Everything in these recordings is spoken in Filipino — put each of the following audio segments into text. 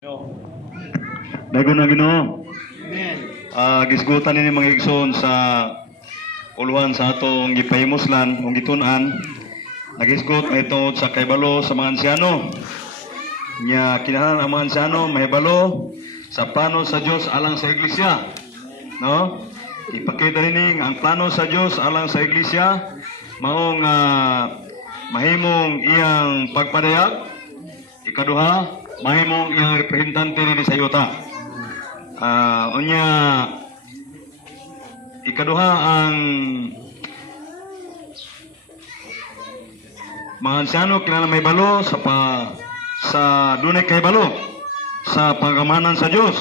Dagon na Ginoo. Gisgutan ini mga igsoon sa uluhan sa atong gipahimoslan ug gitun-an. Nagisgot ito sa kaybalo sa mga ansyano. Nya kinahanglan ang mga ansyano mahibalo sa plano sa Dios alang sa iglesia. No? Ipakita rin ang plano sa Dios alang sa iglesia maong mahimong iyang pagpadayag. Ikaduha, mahimong iyang representante ni sa yuta. Unya ikaduha ang mga ansyano kinahanglan may balo sa dunay kay balo sa pagamanan sa Dios.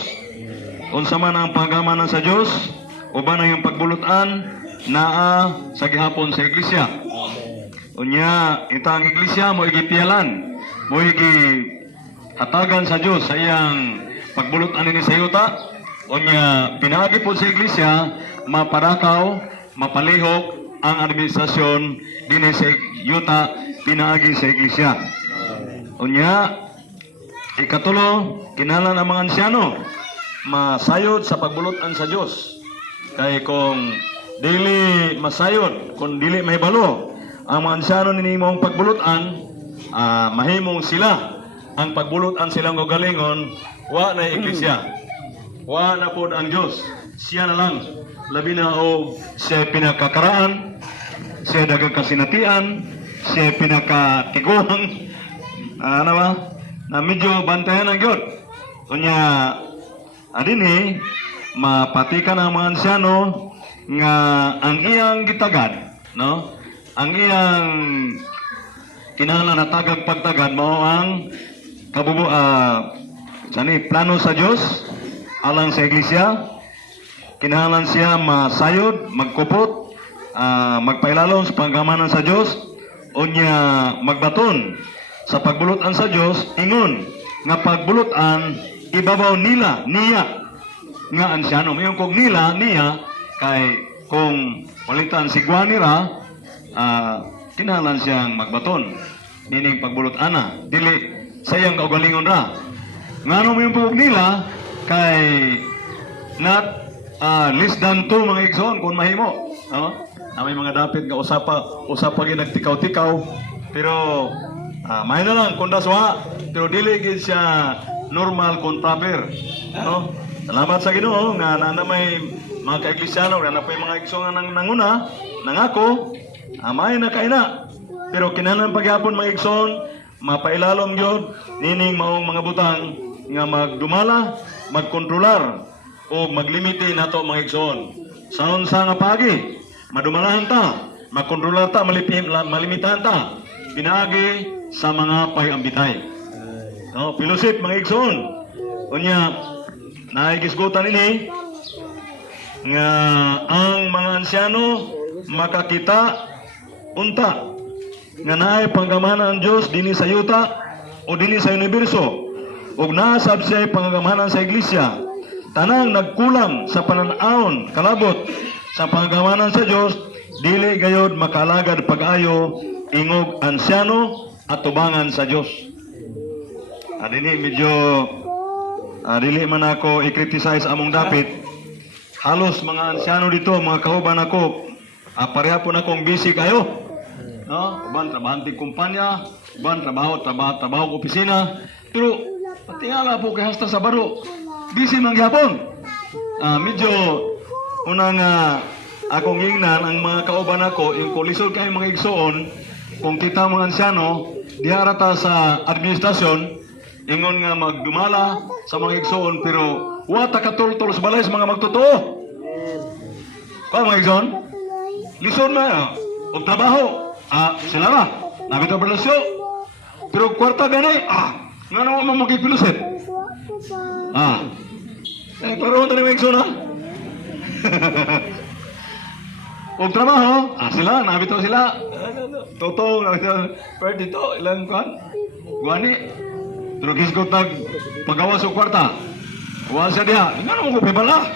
Unsa man ang pagamanan sa Dios, uban ang pagbulutan naa sa gihapon sa iglesia. Unya ita ang iglesia mo igipialan, mo hatagan sa Dios sa iyang pagbulutan ni sa yuta. Unya pinaagi po sa iglesia maparakaw, mapalihok ang administrasyon dinhi sa yuta pinaagi sa iglesia. Unya ikatulo, kinahanglan ang mga ansyano masayod sa pagbulutan sa Dios. Kay kung dili masayod, kung dili mahibalo ang mga ansyano ninimong pagbulutan, mahimong sila ang pagbulutan silang gagalingon, wa na iglesia, wa na pod ang Dios. Siya na lang labi na o siya pinakakaraan, siya dagang kasinatian, siya pinakatiguang, na medyo bantayan ang Diyos. Kunya adini mapatikan ang mga ansyano nga ang iyang gitagad, no? Ang iyang kinahanglan na tagag pagtagad mao ang plano sa Dios alang sa iglesia. Kinahanglan siya masayod, magkupot, magpailalom sa pagamanan sa Dios, unya magbaton sa pagbulutan sa Dios, ingon nga pagbulutan ibabaw niya nga ansyano. Mayon kog niya kay kung walitan si Guanira, kinahanglan siyang magbaton nining pagbulutan dili sayang kaugalingon ra. Ngano mo yung pug nila kay not less than 2 mga igsoon kung mahimo, no? May mga dapit nga usapa gyud nagtikaw-tikaw pero may na lang kung daswa pero dili gid siya normal kung proper, no? Salamat sa Ginoo nga na may mga kaiglesyano nga napay mga igsoon nga nanguna nangako may na kaina pero kinahanglan pagyapon mga igsoon mapailalom gyud nining maong mga butang nga magdumala, magkontrolar o maglimite nato mga igsoon. Sa unsa nga pagi, madumalahan ta, magkontrolar ta, malimitahan ta, pinaagi sa mga payambitay. No, pilusip mga igsoon. Unya naigisgutan ini nga ang mga ansyano makakita unta nga naay panggamanan ang Dios dinhi sa yuta o dinhi sa universo ug nasab siya panggamanan sa iglesia. Tanang nagkulang sa pananawon kalabot sa panggamanan sa Dios, dili gayud makalagad pag-ayo ingog ansyano at tubangan sa Dios. Adini medyo dili man ako i-criticize among dapit. Halos mga ansyano dito, mga kauban ako, pareha po na akong busy kayo. No? Uban trabahanting kumpanya, uban trabaho opisina, pero patingala po kay hasta sa baro. Busy man gyapon. Medyo unang akong ingnan ang mga kauban ako, yung kulisod kay mga igsoon, kung kita mga ansyano, diharata sa administrasyon, ingon nga magdumala sa mga igsoon, pero wa ta katultol sa balay sa mga magtotoo. Mga igsoon, lisod na, og trabaho. Sila na, nabito berlasyo. Pero kwarta gani, nga naman mo magkipilusit. Klaro ito ni Megso na. Og trabaho, sila, nabito sila. Totoo, nabito. Pero dito, ilang kwan? Guani. Pero gisgot nag pagawa sa kwarta. Wala siya diha. Nga naman ko pibala.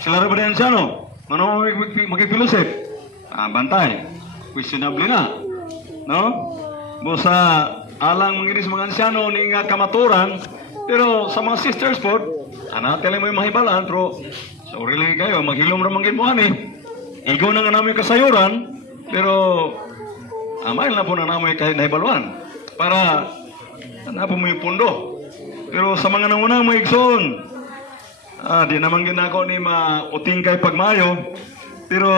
Sila rin ba na yan siya, no? Nga naman magkipilusit. Bantay. Questionable na, no? Busa alang manginis mga ansyano ni nga kamaturan, pero sa mga sisters po, tala mo yung mahibalaan, pero sorry lang kayo, maghilom ra manggid mo ani. Igo na nga namin kasayuran, pero amail na po na namin kahit nahibaluan para na po mo yung pundo. Pero sa mga nangunang mo igsoon, di naman ginako ni mauting kay pagmayo, pero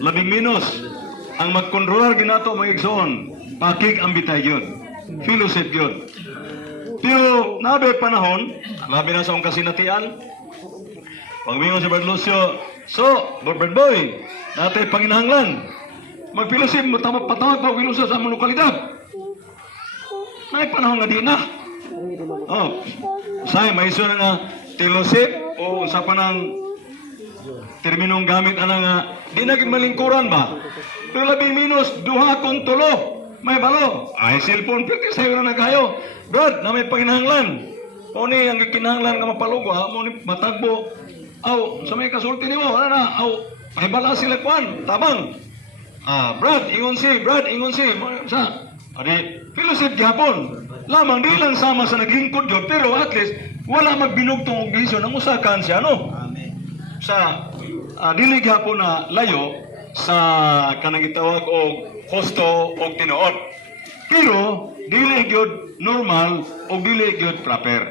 labing minus ang magkontrolar ginato mo igsoon, pakig ang bitay yun, fellowship yun. Pero nabe panahon, labi na sa akong kasinatian, pagmingon si Brad Lucio, so, Brad Boy, natay panginahanglan, mag-fellowship, patawag pag-fellowship sa among lokalidad. May panahon nga di na. Oh, say, may iso na nga fellowship o sa panang terminong gamit ana nga di na gid malingkuran ba. Pero labing minus duha kung tulo. May balo. Ay cellphone piti sayo na kayo. Brad, na may panginahanglan. O ni ang kinahanglan nga mapalugo ha mo ni matagbo. Aw, sa may kasulti nimo ana na. Aw, mahibala sila kwan. Tabang. Brad, ingon si. Sa adi, fellowship gihapon. Lamang di lang sama sa naglingkod yun, pero at least wala magbinugtong og gisyon ang usakan siya, no? Sa dili gihapon na layo sa kanang gitawag og husto og tinuod. Pero dili gyud normal og dili gyud proper.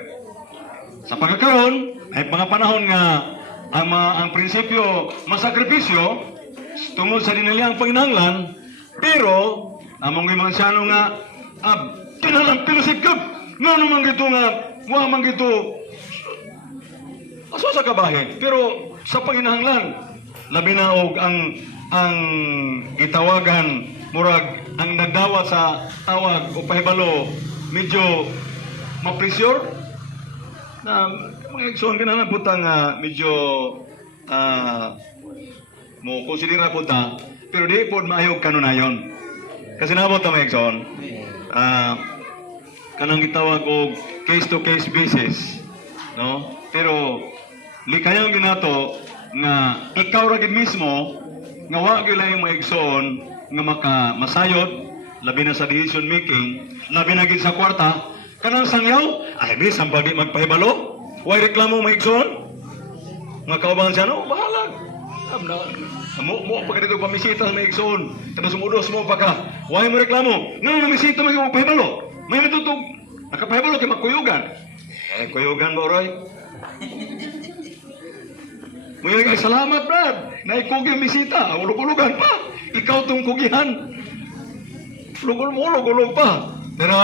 Sa pagkakaroon ay mga panahon nga ang prinsipyo masakripisyo tungod sa dinaliang panginahanglan, pero among mga siyano nga kinalang pilusig kab nga naman gito nga wa man gito aso sa kabahin, pero sa panginahanglan labi na og ang itawagan murag ang nagdawat sa tawag o pahibalo medyo mapresyur na mga igsoon kinahanglan putang medyo mo konsidera puta, pero di pod maayog kanunayon kasi nabot ta mga igsoon kanang gitawag og case to case basis, no? Pero likayang ginato nga ikaw ra gid mismo nga wa gyud lang maigsoon nga masayod labi na sa decision making, labi na gid sa kwarta kanang sangyaw ay bis ang pagi magpahibalo way reklamo maigsoon nga kauban siya, no? Bahala mo pag dito pamisita sa maigsoon kada sumudos mo pagka way mo reklamo nga namisita magpahibalo may matutog nakapahibalo kay magkuyugan kuyugan mo Roy. Mga kay salamat Brad, naikugi misita, ulog-ulogan pa. Ikaw tong kugihan. Ulog pa. Pero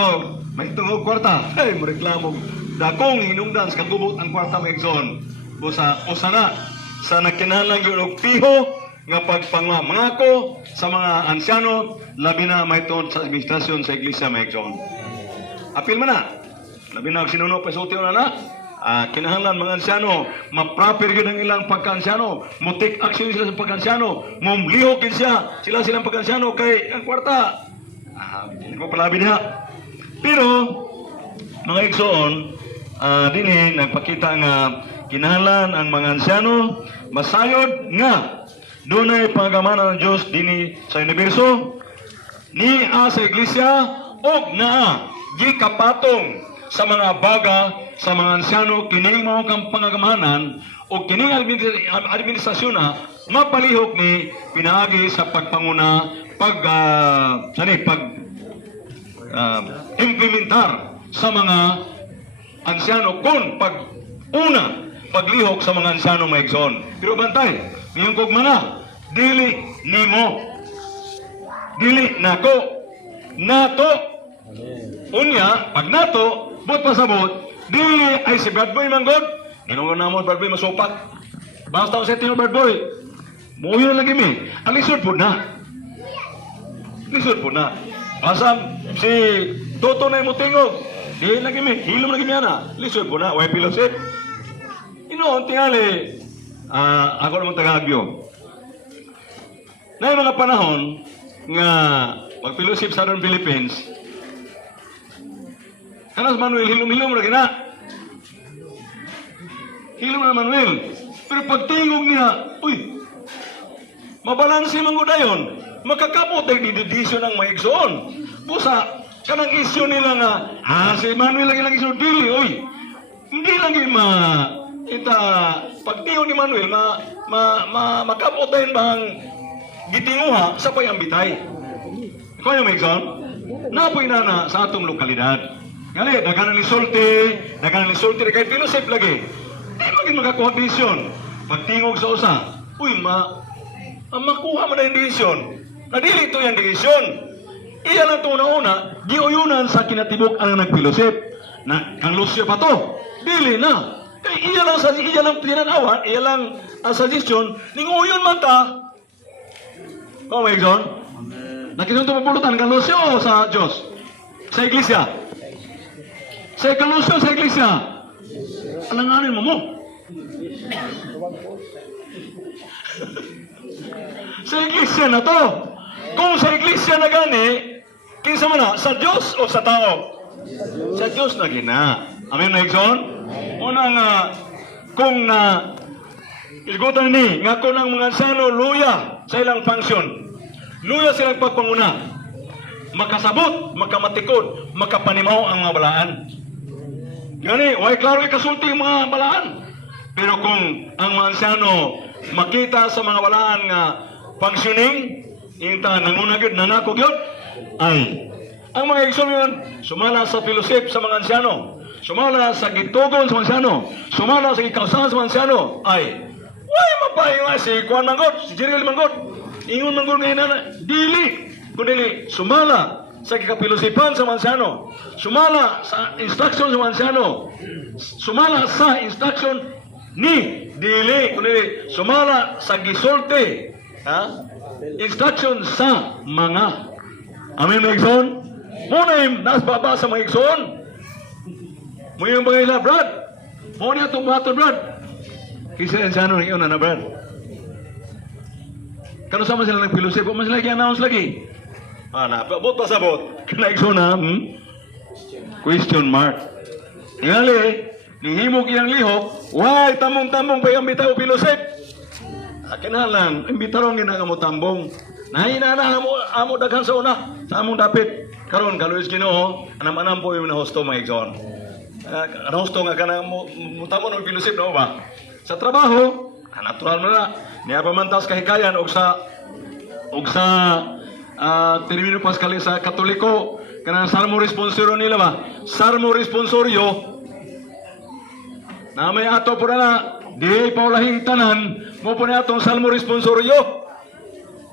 may tungog kwarta. Ay, mo reklamo. Dakong hinungdan sa kagubot ang kwarta may igsoon. Busa usana sa nakinahanglan gyud og piho nga pagpangmangako sa mga ansyano labi na may tungod sa administrasyon sa iglesia may igsoon. Apil man na. Labi na sinuno pasuti na. Kinahanglan mga ansyano, ma-proper yun ang ilang pagka-ansyano, mo take action sila sa pagka-ansyano, mumlihok siya, silang pagka-ansyano kay ang kwarta. Hindi ko palabi niya. Pero, mga igsoon, dinhi, nagpakita nga kinahanglan ang mga ansyano, masayod nga, doon ay pangagamanan ng Diyos dinhi sa universo, ni sa iglesia, og na, di kapatong sa mga baga, sa mga ansyano, kining mga kang pangagamanan o kining administrasyon na mapalihok ni pinaagi sa pagpanguna implementar sa mga ansyano kung paglihok sa mga ansyano may igsoon. Pero bantay, ngayong kog mga dili nimo, dili nako, nato unya pag nato but pasabot, dili ay si Brad Boy manggod. Ginungan na mo Brad Boy masupat. Basta ko sa tino Brad Boy. Muyo na lagi mi. Ang lisod po na. Asam si Toto na mo tingog. Dili lagi mi. Hilom lagi mi ana. Lisod po na. Way pilosit. Inoon tingali. Ako naman taga-Agyo. Na mga panahon nga magpilosip sa Southern Philippines. Kanas Manuel, hilom-hilom lagi na. Hilom na Manuel. Pero pagtingog niya, uy, mabalansi man ko dayon. Makakapot ay dididisyon ng maigsoon. Busa, kanang isyu nila nga, si Manuel lagi lang isyu, dili, oy. Hindi lagi pagtiyo ni Manuel, makapotayin bang gitinguha sa payambitay. Kaya may exon, napoy na sa atong lokalidad. Ngali, dagan ni sulti, kahit pinusip lagi. Di maging makakuha desisyon. Pagtingog sa usa, uy, makuha mo na yung desisyon. Nadili ito yung desisyon. Iya lang itong una, giuyunan sa kinatibok ang nagpilusip. Na, kang Lucio pa to. Dili na. Iya lang tinanawan, iya lang ang suggestion, ninguyon man ta. Oh, may exon? Nakita ito mapulutan kang Lucio o sa Diyos? Sa iglesia? Kang Lucio sa iglesia? Alanganin mo. Sa iglesia na to. Kung sa iglesia na gani, kinsa man na, sa Diyos o sa tao? Sa Diyos na gina. Amen na Exxon? Unang kung ilgutan ni, nga kung ang mga ansano luya sa ilang function, luya silang pagpanguna, makasabot, makamatikod, makapanimaw ang mga balaan. Gani, way klaro ikasulti ang mga balaan. Pero kung ang mga ansano makita sa mga balaan nga functioning, inta nangunagod, nanakog yun, ay ang mga Exxon yun, sumala sa fellowship sa mga ansano, sumala sa gitugon sa mga ansano, sumala sa gikausahan sa mga ansano, ay way mapayo nga si Juan Manggot, si Jeriel Manggot, ingon Manggot ngayon na, dili, kundi sumala sa kikapilusipan sa mga ansano, sumala sa instruction sa mga ansano, sumala sa instruction ni dili, kundi sumala sa gisulti, instruction sa mga. Amen mga Exxon? Muna yung nasbaba sa mga Exxon. Muna yung mga ila, Brad. Muna itong baton, Brad. Kisa yan sa ano ng iyon na, Brad. Kano sama sila nagpilusip? O mas lagi announce lagi? Napabot pa sabot. Kana Exxon na, question mark. Tingali, nihimog iyang lihok, why tamong-tamong pa yung bitaw pilusip? Kinalang, imbitarong ginagamo tambong. Nahina na amo daghan sa una, sa among dapit. Karon kaluis Ginoo, anam-anam po yung nahusto mga Exxon. Nahusto nga kanang mutamon og pilusip na ba? Sa trabaho, natural na niya pamantas kahikayan og sa termino paskali sa Katoliko kanang salmo responsorio nila ba? Salmo responsorio na may ato po na di paulahing tanan mo po na atong salmo responsorio.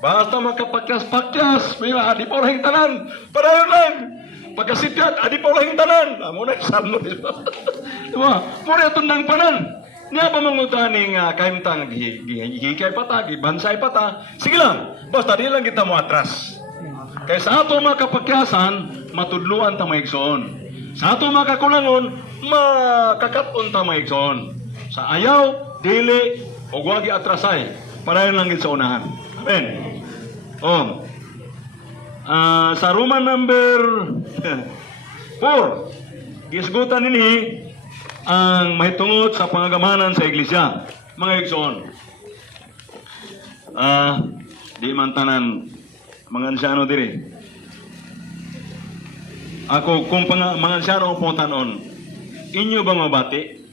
Basta makapakyas-pakyas, may adi pa ulahing tanan. Parayon lang. Pagkasityat, adi pa ulahing tanan. Amo na salmo. Diba? Muna itong nang panan. Niya pa mangutaning kaimtang hikay pata, bansay pata. Sige lang. Basta di lang kita mo atras. Kaya sa ato makapakyasan, matudluan ta maigsoon. Sa ato makakulangon, makakaton ta maigsoon. Sa ayaw, dili, o wagi atrasay. Parayon lang sa unahan. Amen. Sa Roman number 4, gisgutan nini ang mahitungod sa pangagamanan sa iglesia. Mga Exxon, di man tanan mga ansyano diri. Ako, kung mga ansyano ang pungtanon, inyo ba mabati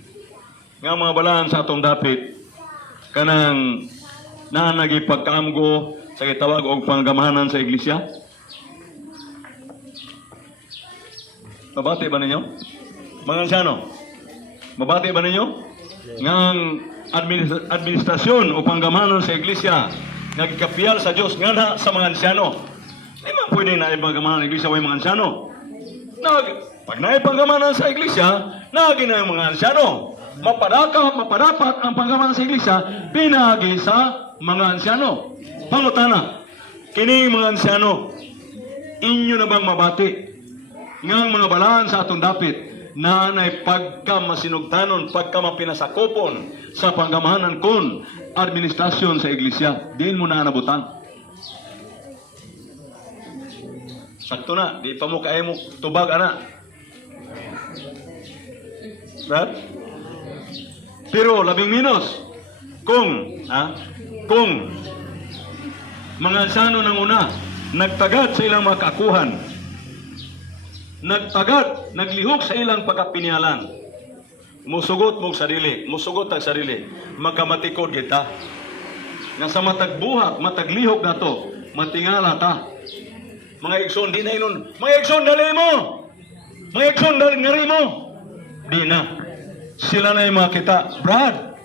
nga mga balaan sa atong dapit kanang na nagipagkaamgo sa gitawag og panggamahanan sa iglesia? Mabati ba ninyo? Mga ansano, mabati ba ninyo? Ngang administrasyon o panggamahanan sa iglesia nagkapiyal sa Diyos nga na sa mga ansano. Di man pwede na ipagamahanan sa iglesia way mga ansano. Pag naipagamahanan sa iglesia, naging na yung mga ansano. Mapadapat ang panggamahanan sa iglesia, pinagi sa mga ansyano. Pangutana, kini mga ansyano, inyo na bang mabati ngang mga balaan sa atong dapit na pagka masinugtanon, pagka mapinasakopon sa panggamahanan kon administrasyon sa iglesia, diin mo na nabutan. Sakto na, di pa mo kaya mo tubag, ana. Right? Pero labing minus, kung mga ansano nang una nagtagad sa ilang mga kaakuhan nagtagad, naglihok sa ilang pagkapinyalan. Musugot mong sarili, musugot ang sarili, magkamatikod kita. Nga sa matagbuhat, mataglihok na to, matingala ta. Mga igsoon, di na inon. Mga igsoon, dali mo! Mga igsoon, dali ngari mo! Di na. Sila na yung mga kita. Brad!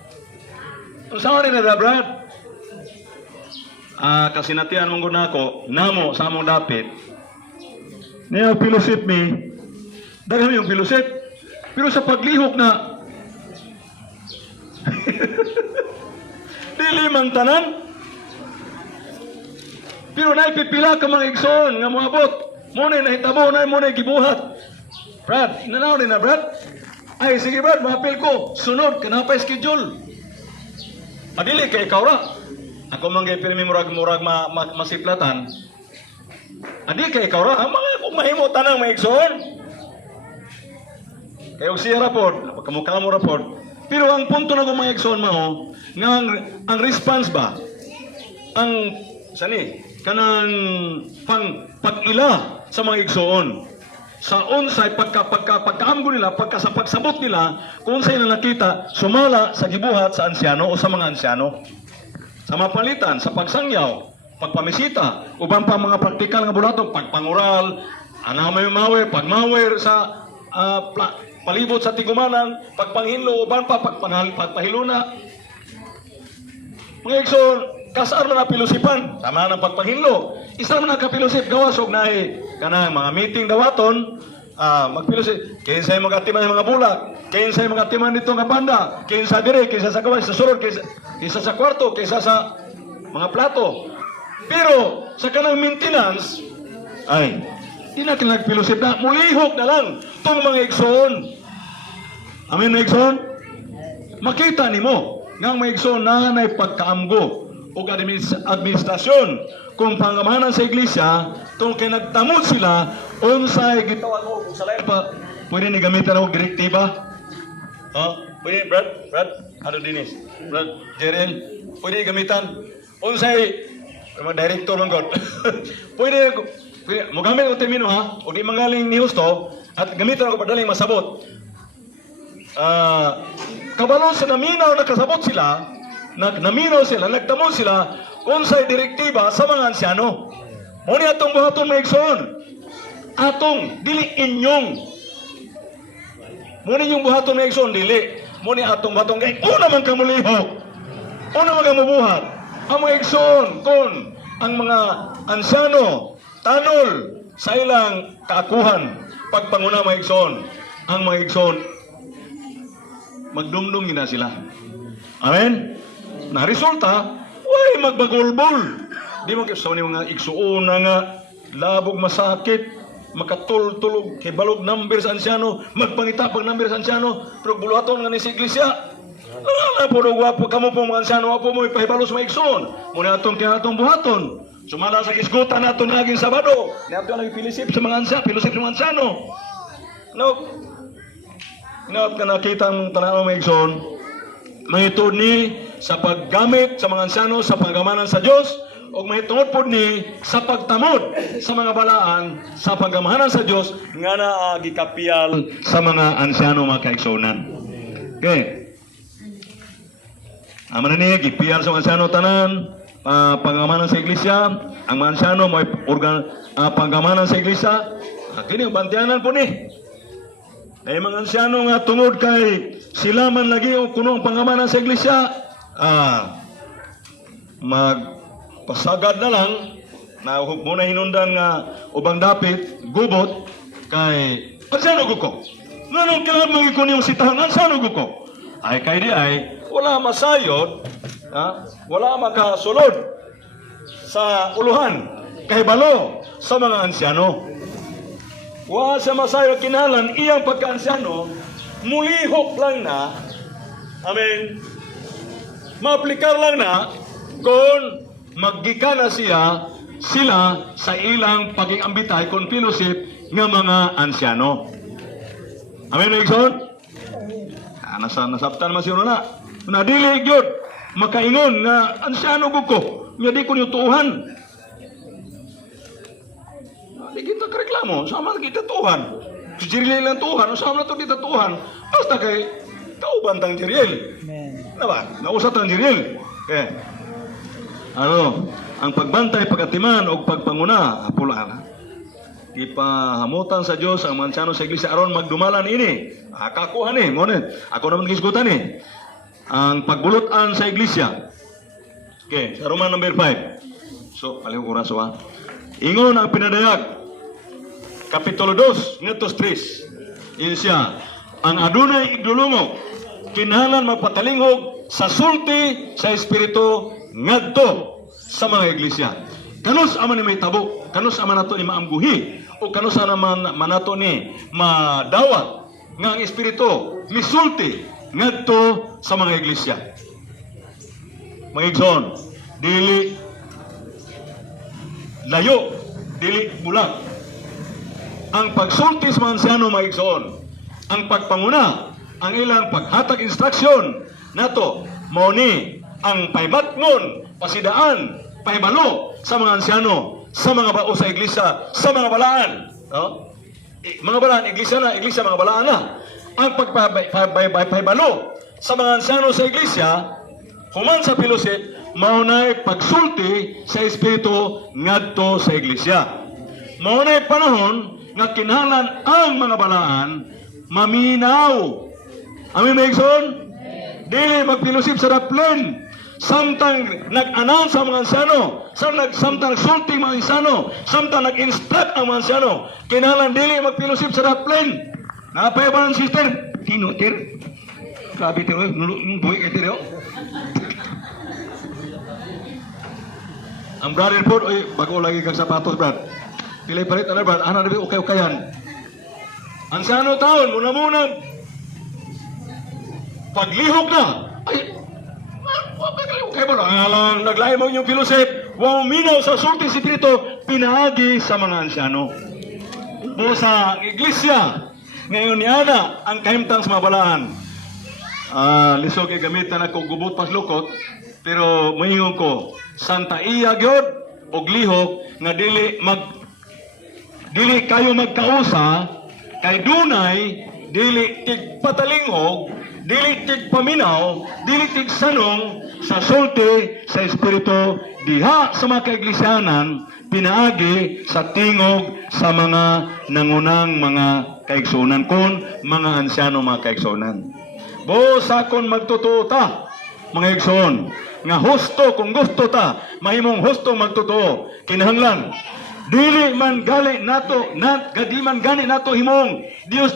Saan rin na, Brad? Kasinatian mong guna ko, namo sa among dapit. Niya pilosit mi, dahil yung pilosit. Pero sa paglihok na, dili man tanan. Pero naipipila ka mga igsoon nga moabot. Muna nahitabo na muna gibuhat. Brad, inanaw din na Brad. Ay sige Brad, mapil ko. Sunod kanapay schedule. Adili kay ikaw ra. Ako manggay pirmi murag masiplatan. Adi kay ikaw ra. Ang mga kung mahimo tanang mga igsoon. Kayo siya rapod, kamukha mo rapod. Pero ang punto na kung mga igsoon mo, nga ang response ba, ang kanang pag-ila sa mga igsoon, sa unsay pagkaamgo nila, pagsabot nila, kung unsay na nakita, sumala sa gibuhat sa ansyano o sa mga ansyano. Sa mapalitan, sa pagsangyaw, pagpamisita, uban pa mga praktikal nga bulatong, pagpangural, anamay-mawer, pagmawer sa palibot sa tigumanan, pagpanghinlo, uban pa, pagpahiluna. Mga igsoon, kasar na pilusipan, tama ng pagpanghinlo. Isa na kapilusip, gawasog na kanang mga meeting dawaton, magpilusip, kinsay magatiman ng mga bulak, kinsay magatiman nito nga banda, kinsa dire, kinsa sa kaway, sa sulod, kinsa sa kwarto, kinsa sa mga plato. Pero, sa kanang maintenance, ay, di natin nagpilusip na, mulihok na lang, itong mga igsoon. Amin na igsoon? Makita ni mo, nga mga igsoon na pagkaamgo, o administrasyon kung pangamahanan sa iglesia kung kay nagtamod sila unsay gitawag mo kung sa lain pa pwede ni gamitan ako direktiba pwede Brad ano dinis Brad Jerel pwede gamitan unsay mga director ng God pwede mo gamit o termino ha o di mangaling ni Husto at gamitan ako padaling masabot kabalo sa naminaw nakasabot sila naminaw sila, nagtamon sila kung sa direktiba sa mga ansyano. Muni atong buhaton mga igsoon. Atong, dili inyong. Muni yung buhaton mga igsoon, dili. Muni atong buhaton kay una man kamulihok. Una man kamubuhat. Ang mga igsoon, kung ang mga ansyano, tanol sa ilang kaakuhan, pagpanguna mga igsoon, ang mga igsoon, magdumdum na sila. Amen? Na resulta, way magbagulbol. Di mo sa mga igsuon na nga, labog masakit, makatultulog, kay balog number sa ansyano, magpangita pag number sa ansyano, pero buluhaton nga ni sa iglesia. Nangala po daw wapo, kamo po mga ansyano, wapo mo ipahibalos mga igsoon. Muna atong kinatong buhaton. Sumala sa kisgutan naton naging Sabado. Nato lang pilisip sa mga ansyano, pilisip sa mga ansyano. No, ka nakita ang tanaw mga igsoon, mahitod ni sa paggamit sa mga ansyano sa pagamanan sa Dios o mahitungod pod ni sa pagtamod sa mga balaan sa pagamahanan sa Dios nga naa gikapiyal sa mga ansyano mga kaigsuonan. Okay. Amo na ni gipiyal sa mga ansyano tanan pagamanan sa iglesia, ang mga ansyano mo pagamanan sa iglesia, kini bantianan po ni. Ay mga ansyano nga tungod kay sila man lagi o kuno ang pangamanan sa iglesia, magpasagad na lang na muna hinundan nga ubang dapit, gubot, kay ansyano ko. Nganong kailangan magikon yung sitahan, ansyano ko. Ay kay di ay, wala masayod, wala makasulod sa uluhan, kay balo sa mga ansyano. Wa sa masayo kinalan iyang pagkaansyano mulihok lang na amen maaplikar lang na kung maggika na sila sa ilang paging ambitay kung pilusip nga mga ansyano. Amen Igsoon? Nasabtan naman siya na nadili yun makaingon nga ansyano ko nga di ko niyutuhan. di kita kereklamo, sama kita Tuhan. Si Jeriel lang Tuhan, sama na to kita Tuhan. Basta kay kauban tang Jeriel. Naba, nausat ang Jeriel. Okay. Ano, ang pagbantay, pagatiman o pagpanguna, apulaan. Ipahamutan sa Diyos ang mansyano sa iglesia aron magdumalan ini. Akakuha ni, ngunit ako naman kisgutan ni. Ang pagbulutan sa iglesia. Okay, sa Roman number 5. So, paling oraso ha. Ingon ang pinadayag. Kapitulo 2, ngetos 3. Yun siya, ang adunay igdulungo, kinahanglan magpatalingog sa sulti sa espiritu ngadto sa mga iglesia. Kanus aman ni may tabo, kanus aman nato ni maamguhi, o kanus aman manato ni madawat nga ang espiritu misulti ngadto sa mga iglesia. Mga igsoon, dili layo, dili bulag. Ang pagsulti sa mga ansyano, mga igsoon, ang pagpanguna, ang ilang paghatag instruksyon nato, mao ni ang paymatngon, pasidaan, paybalo sa mga ansyano, sa mga bao sa iglesia, sa mga balaan. No? Mga balaan, iglesia na, iglesia, mga balaan na. Ang pagpaybalo sa mga ansyano sa iglesia, human sa pilusit, maunay pagsulti sa espiritu ngadto sa iglesia. Maunay panahon nga kinahanglan ang mga balaan maminaw. Amin mga igsoon? Dili magpilusip sa raplen. Samtang nag-announce ang mga ansyano, samtang nagsulti ang mga ansyano, samtang nag-instruct ang mga ansyano, kinahanglan dili magpilusip sa raplen. Napay ba ang sister? Tinutir. Grabe tiro, buhay kay tiro. Ang brother po, oy, bago lagi kang sapatos, brad. Pilay palit, ano, brad? Ano, okay-okayan. Ang sano taon, muna-muna, paglihok na, ay, okay ba lang, naglahi mo yung pilusit, wow, minaw sa sulti sikrito, pinaagi sa mga ansyano. O sa iglesia, ngayon ni Ana, ang kahimtang sa mga balaan. Lisog ay gamitan ako gubot pas lukot, pero mayingon ko, Santa iya gyud og lihok nga dili kayo magkausa kay dunay dili tig patalingog, dili tig paminaw, dili tig sanong sa sulti sa espiritu diha sa mga kaiglesianan pinaagi sa tingog sa mga nangunang mga kaigsunan kon mga ansyano mga kaigsunan. Bosa kon magtotoo ta mga igsoon nga husto kung gusto ta mahimong husto magtotoo kinahanglan dili man gali nato gadi man gani nato himong Dios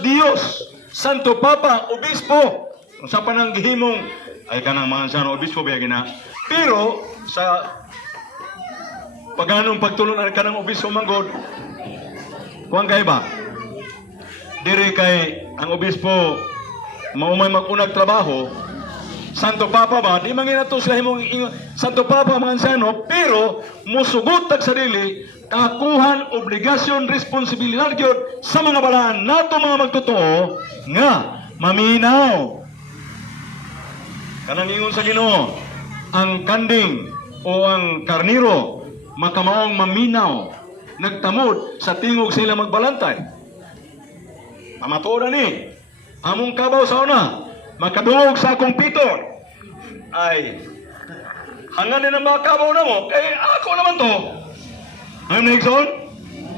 Santo Papa Obispo sa panang gihimong ay kanang mga ansyano obispo biya gina pero sa paganong pagtulon ang kanang obispo manggod kuang kay ba diri kay ang obispo maumay mag-unag trabaho Santo Papa ba, di manginato sila himong Santo Papa mga ansyano, pero musugot tag sarili, kakuhan, obligasyon, responsibilidad yun sa mga balaan nato mga magtotoo nga maminaw. Kanang ingon sa Ginoo, ang kanding o ang karniro makamaong maminaw, nagtamod sa tingog sila magbalantay. Pamatuodan ni, among kabaw sa una, makadungog sa akong pito ay hanggang din ang mga kabaw na mo eh ako naman to ano na ikson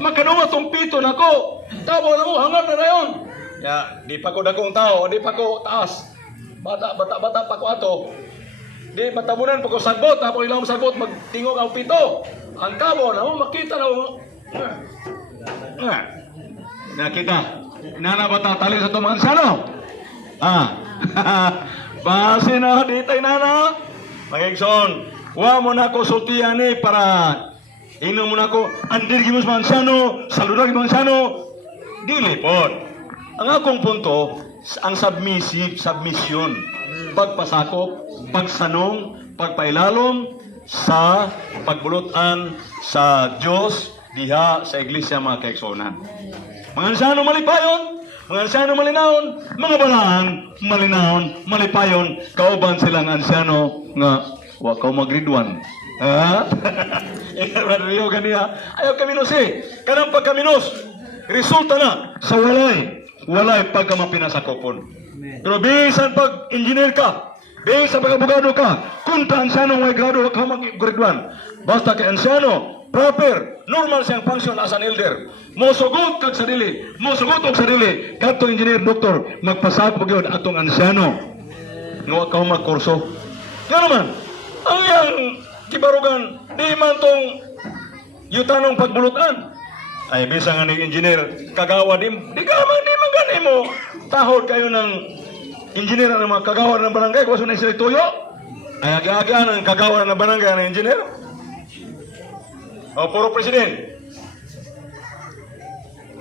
makadungog tong pito na ko kabaw na mo hanggang na yun ya di pa ko dakong tao di pa ko taas bata pa ko ato di matabunan pa ko sagot tapos ilang sagot magtingog ang pito ang kabaw na mo makita na mo nakita nanabata tali sa tumangan sa ano base na ditay na Magigson, wa mo na ko sultihan para inom mo na ko andir gimos mansano saludag mansano dili pod ang akong punto ang submission pagpasakop pagsanong pagpailalom sa pagbulutan sa Dios diha sa iglesia mga kaigsonan mga ansano malipayon mga ansyano malinawon, mga balaan malinawon, malipayon, kauban silang ansyano nga wa ka mag-grade 1. Ha? Ikaw ganiya. Ayaw kaminos eh. Kanang pagkaminos, resulta na sa walay pagkamapinasakopon. Pero bisan pag engineer ka, bisan pag abogado ka, kung ansano may grado ka mag-graduan, basta kay ansano, proper, normal siyang function as an elder. Mosugot kag sarili, mosugot og sarili, kadto engineer, doktor, magpasakop gyud atong ansano. Nga ka magkurso. Nga naman, ang yang kibarugan, di man tong yutanong pagbulutan. Ay, bisa nga ni engineer, kagawa di man gani mo. Tahod kayo ng engineer ng mga kagawa ng barangay, kung na sila tuyo. Ay, aga-aga ng kagawa ng barangay ng engineer. O, puro president.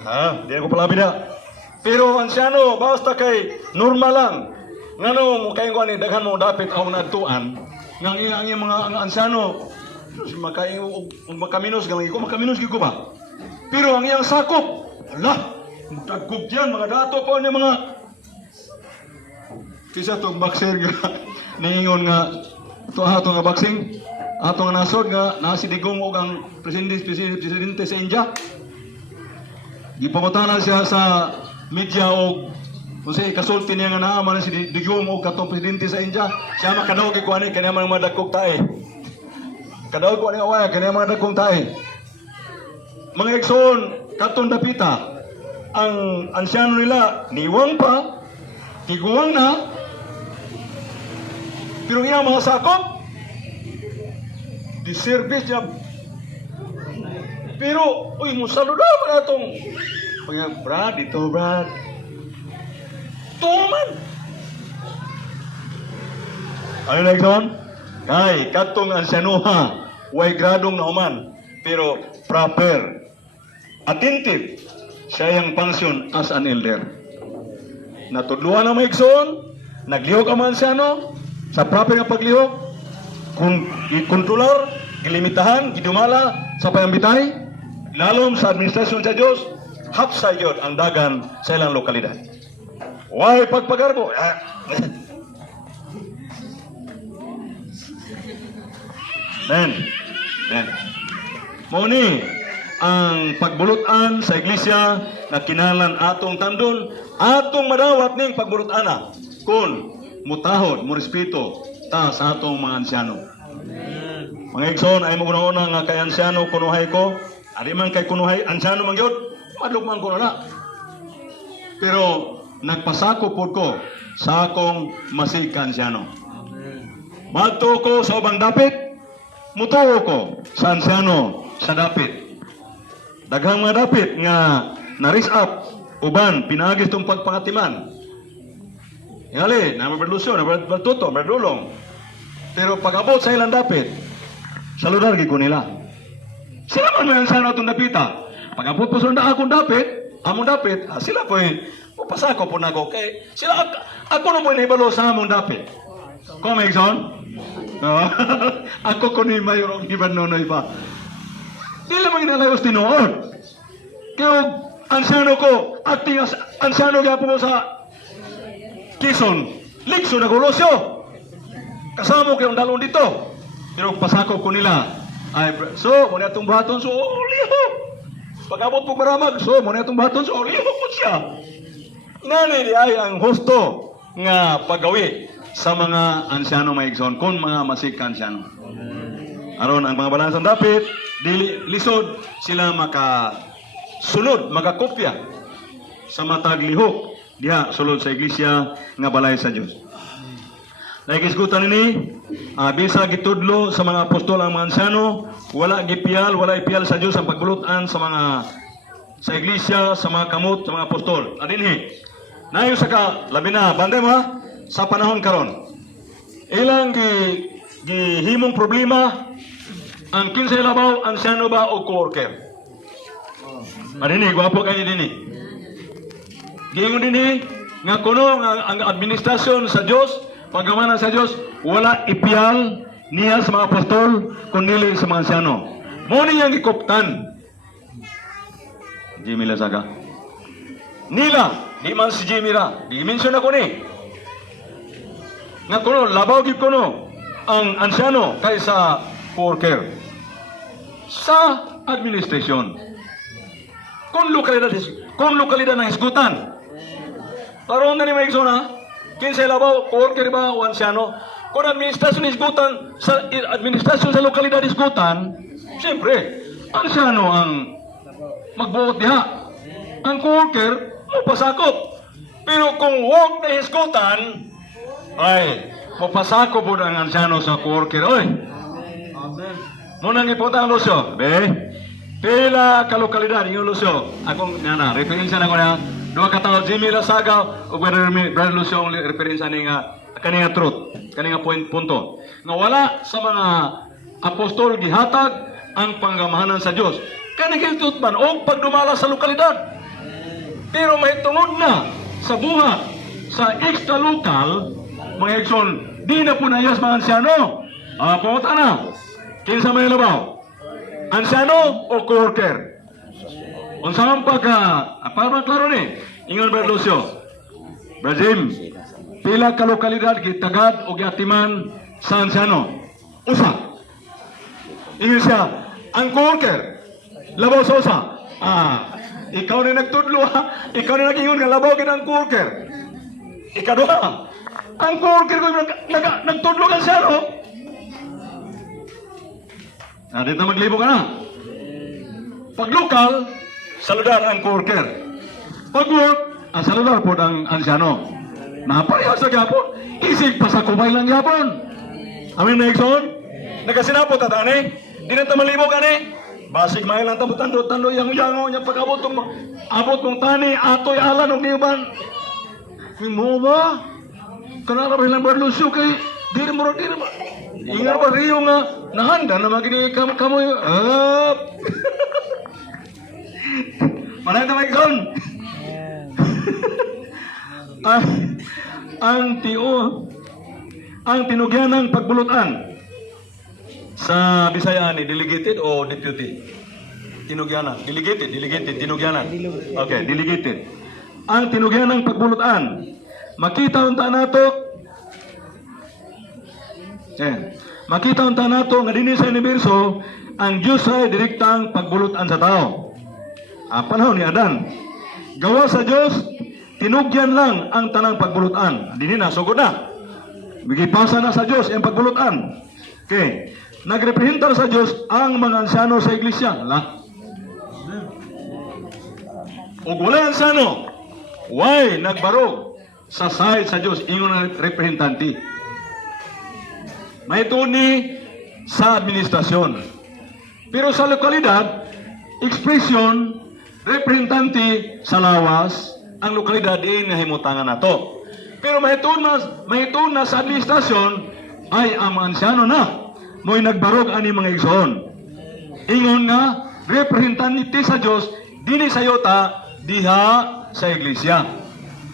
Ha, di ako palabi na. Pero ansyano, basta kay normal lang. Ngano mo kayong kuha ni daghan mo dapat ako nagtuan. Ang iyang mga ansyano, makaminos, galang ko, makaminos ko ba? Pero ang iyang sakop, ala, tagkog dyan, mga dato po niya mga... Kisa itong boxer nga, ningon nga, ito nga boxing, ato nga nasod nga, nasidigong og ang presidente sa India. Gipangutana siya sa media og kung siya kasulti niya nga naaman si Digong o katong presidente sa India, siya makadaw kikuha ni kanya mga dagkog tae. Kadaw ko ni awaya kanya mga dagkog tae. Mga ekson, katong dapita, ang ansyano nila, niwang pa, tiguwang na, pero nga mga sakop, di service niya. Pero, uy, musalo daw na itong, Brad, ito Brad, tuman. Ano na ikon? Kay, katong ansyanuha, way gradong nauman, pero proper, attentive, siya yung function as an elder. Natudluan ang maigsoon, naglihok ang mga ansyano, sa proper na paglihok, kung kontrolor, gilimitahan, gidumala sa payambitay, lalom sa administrasyon sa Diyos, hapsa yun ang dagan sa ilang lokalidad. Why pagpagarbo? Men. Muni ang pagbulutan sa iglesia na kinalan atong tandon, atong madawat ning pagbulutana kun mutahod, mo respeto ta sa atong mga ansyano. Mga igsoon ay maguna-una nga kay ansyano kunuhay ko, ari man kay kunuhay ansyano man gyud, madugman ko na. Pero nagpasako pod ko sa akong masig ka ansyano. Madto ko sa ubang dapit, mutuo ko sa ansyano sa dapit. Daghang mga dapit nga na-raise up, uban, pinagis itong pagpangatiman. Ngali, nababerlusyon, nababertuto, nababerdulong. Pero pag-abot sa ilang dapit, saludargi ko nila. Sila man may ansyano itong dapita. Pag-abot po sa akong dapit, among dapit, sila po pasako po na ako. Kay, sila, ako na po naibalo sa among dapit. Kung may son? Ako ko ni Mayor Iban Nonoy pa. Di lamang inalayos tinoon. Kaya ansyano ko, ating ansyano kaya po sa Quezon, Likso na gulosyo. Kasama ko yung dalon dito. Pero pasako ko nila. Ay, so, muna itong baton, so, liho. Pag-abot po maramag, so, muna itong baton, so, liho po siya. Inani di ay ang husto nga paggawi sa mga ansyano maigsoon, kung mga masig ka ansyano. Aron ang mga balansang dapit, lisod sila makasunod, makakopya sa matag lihok diha sulod sa iglesia nga balay sa Dios. Naikisgutan ini, bisa gitudlo sa mga apostol ang mga ansyano, wala ipiyal sa Dios ang pagbulutan sa mga sa iglesia, sa mga kamot, sa mga apostol. Adinhi, nayo sa ka, labi na, banday mo ha, sa panahon karon. Ilang gihimong problema ang kinsa labaw ansyano ba o co-worker. Adini, gwapo kayo dini. Giingon dini nga kuno ang administrasyon sa Dios, paggamana sa Dios, wala ipiyal niya sa mga apostol kundi sa mga ansyano. Mo niyang gikuptan. Jimmy Lazaga. Nila, di man si Jimmy ra. Di-mention ako ni. Nga kuno, labaw gid kuno ang ansyano kaysa worker sa administrasyon. Kung lokalidad ng hisgutan. Taron na ni Maigson ha, kinsay labaw, worker ba o ansyano? Kung administrasyon hisgutan, sa administrasyon sa lokalidad hisgutan, siyempre, ansyano ang magbuot diha. Ang worker, mapasakop. Pero kung work na hisgutan, ay, mapasakop po ang ansyano sa worker. Oy, munang ipunta ang Lucio. Pila ka lokalidad yung Lucio. Akong nana, referensya na ko na. Dua ka tao, Jimmy Lasagaw, o Brother Lucio ang referensya kaninga truth, kaninga punto. Nga wala sa mga apostol gihatag ang panggamahanan sa Diyos. Kanigiltot man o pagdumala sa lokalidad. Pero may tungod na sa buhat, sa extra-local, mga ekson, di na po nayas mga ansyano. Pumunta na. Kinsa may labaw? Ansyano o co-worker? Unsang para klaro ni, ingon Brother Lucio. Brother Jim, pila ka lokalidad gitagad o giatiman sa ansyano? Usa. Ingon siya, ang co-worker, labaw sa usa. Ikaw na nagtudlo ha. Ikaw na nag-ingon nga labaw gid ang co-worker. Ikaduha, ang co-worker ko nagtudlo ka siya, no? Dito maglibo ka na. Pag lokal, saludar ang co-worker. Pag work, ang saludar po ang ansyano. Napareho sa gyapon. Isig pa sa kumay lang gyapon. Amin na Exxon? Nagkasinapot at ane? Di na tamalibo ka ne? Basig may lang tando yang niya pag-abot mong tani, atoy alan og niuban. Mo ba? Kanara ba lang Lucio kay diri mo ba? Ingat ba riyo nga nahanda na magini kamoy. Manay ta Exxon. Ang tinugyan ng pagbulutan sa Bisaya ni delegated o deputy? Tinugyanan. Delegated, tinugyanan. Okay, delegated. Ang tinugyanan ng pagbulutan. Makita unta nato. Makita unta nato nga dinhi sa universo ang Dios ay direktang pagbulutan sa tao. Panahon ni Adan. Gawa sa Dios, tinugyan lang ang tanang pagbulutan. Dinhi na sugod na. Bigipasa na sa Dios ang pagbulutan. Okay. Nagrepresenta sa Diyos ang mga ansyano sa iglesia. O wala ansyano, why nagbarog sa side sa Diyos ingon ang representante. May tuni sa administrasyon. Pero sa lokalidad, ekspresyon, representante sa lawas, ang lokalidad din nahimutangan nato. Pero may tuna sa administrasyon ay ang mga ansyano na. Mo'y nagbarog ani mga igsoon. Ingon nga, representante sa Diyos, dini sa yota, diha sa iglesia.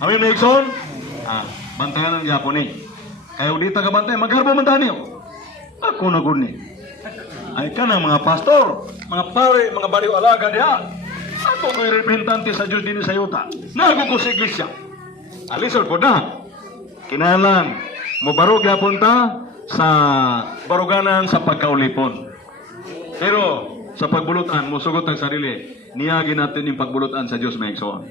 Amin mga igsoon? Bantayan ng Japon eh. Kayo di taga-bantay, magharbo man tani. Ako na gud ni. Ay ka ng mga pastor, mga pare, mga baliw alaga diha. Ako ko'y representante sa Diyos dini sa yota. Nago ko sa iglesia. Alisod po na. Kinalan, mubarog yapon ta sa baruganan sa pagkaulipon. Pero sa pagbulutan, musugot ang sarili. Niyagi natin yung pagbulutan sa Diyos, mga igsoon.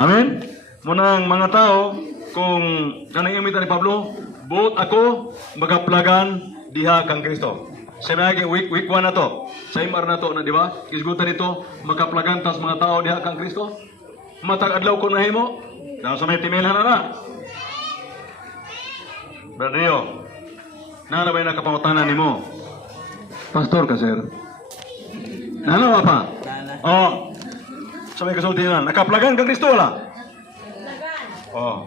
Amen? Munang mga tao, kung kanang imitan ni Pablo, buot ako, magaplagan, diha kang Kristo. Sinagi, week 1 na to. Sa imar na to, na di ba? Kisgutan ito, makaplagan tas mga tao, diha kang Kristo. Matag adlaw ko na himo, sa may timela na na. Brother Rio, na ba yung nakapangutanan ni mo? Pastor ka, sir. Nano pa? Oh. Sa may kasultinan. Nakaplagan kang Kristo, wala? Oh.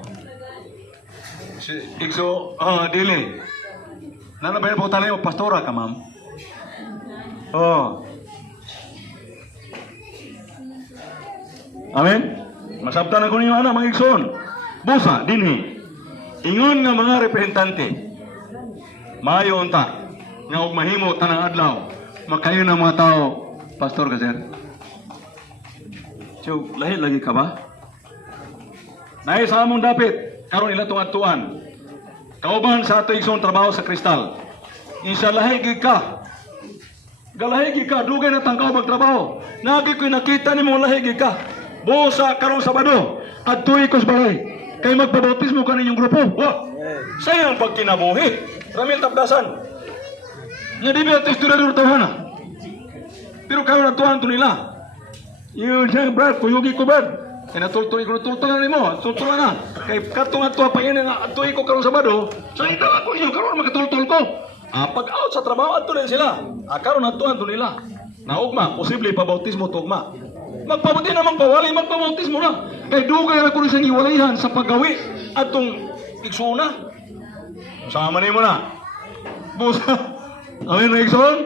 Ikso, dili. Nano ba yung pangutanan mo? Pastora ka, ma'am? Oh. Amen? Masabtan ako niyo, mga ikson. Busa, dinhi. Ingon nga mga representante. Maayo unta nga og mahimo tanang adlaw makayo ng mga tao. Pastor ka, sir? So, lahi lagi ka ba? Naay sa among dapit karon ila tong adtuan. Kauban sa ato igsoon trabaho sa kristal. Insya lahi gid ka galahigi ka, dugay na tangkaw magtrabaho. Nagi ko'y nakita ni mo lahigi ka. Busa karong Sabado, at tuwi ko sa balay. Kay magpabautismo ka ninyong grupo. Wah, sayang pag kinabuhi. Ramil tapdasan. Nga di ba ito isturador tawhana? Pero kayo natuhan to nila. Yun siya, Brad, kuyugi ko, Brad. Kaya natultuloy ko, natultuloy mo, tultuloy na. Kaya katong ato pa yun, atuloy ko karong Sabado, sa ito ako inyo, karoon makatultul ko. Pag out sa trabaho, ato rin sila. Karoon atuhan to nila. Naugma, posible pabautismo tugma. Magpabuti namang bawali, magpabautismo na. Kaya dugay na ko rin siyang iwalayan sa paggawi atong iksuna. Sama mo na. Busa. Amin na ikson?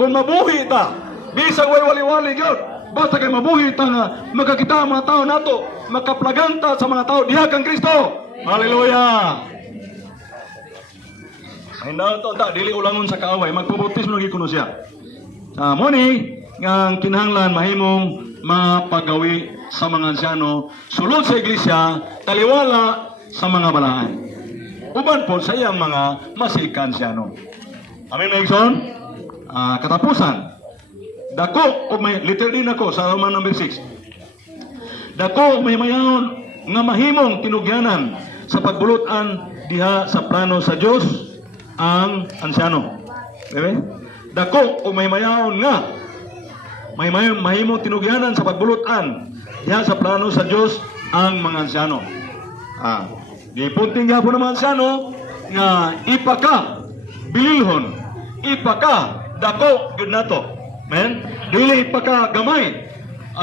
Kung mabuhi ta, bisang wali-wali yun. Basta kay mabuhi ta nga magkakita ang mga tao nato, makaplaganta sa mga tao diha kang Kristo. Hallelujah. Ay na to ta dili ulangon sa kaaway, magpabautismo lagi kuno siya. Mo ni nga kinahanglan mahimong mga paggawi sa mga ansyano sulod sa iglesia, taliwala sa mga balaan. Uban po sa iyang mga masikan ansyano. Amen na ikson? Katapusan. Dako o may letter din ako sa Roman number 6. Dako o may mayangon nga mahimong tinugyanan sa pagbulutan diha sa plano sa Dios ang ansyano. Okay? Dako o may mayangon nga mahimong tinugyanan sa pagbulutan diha sa plano sa Dios ang mga ansyano. Gipunting gyapon ng mga ansyano nga ipaka bililhon, ipaka dako gud nato. Men, dili pa ka gamay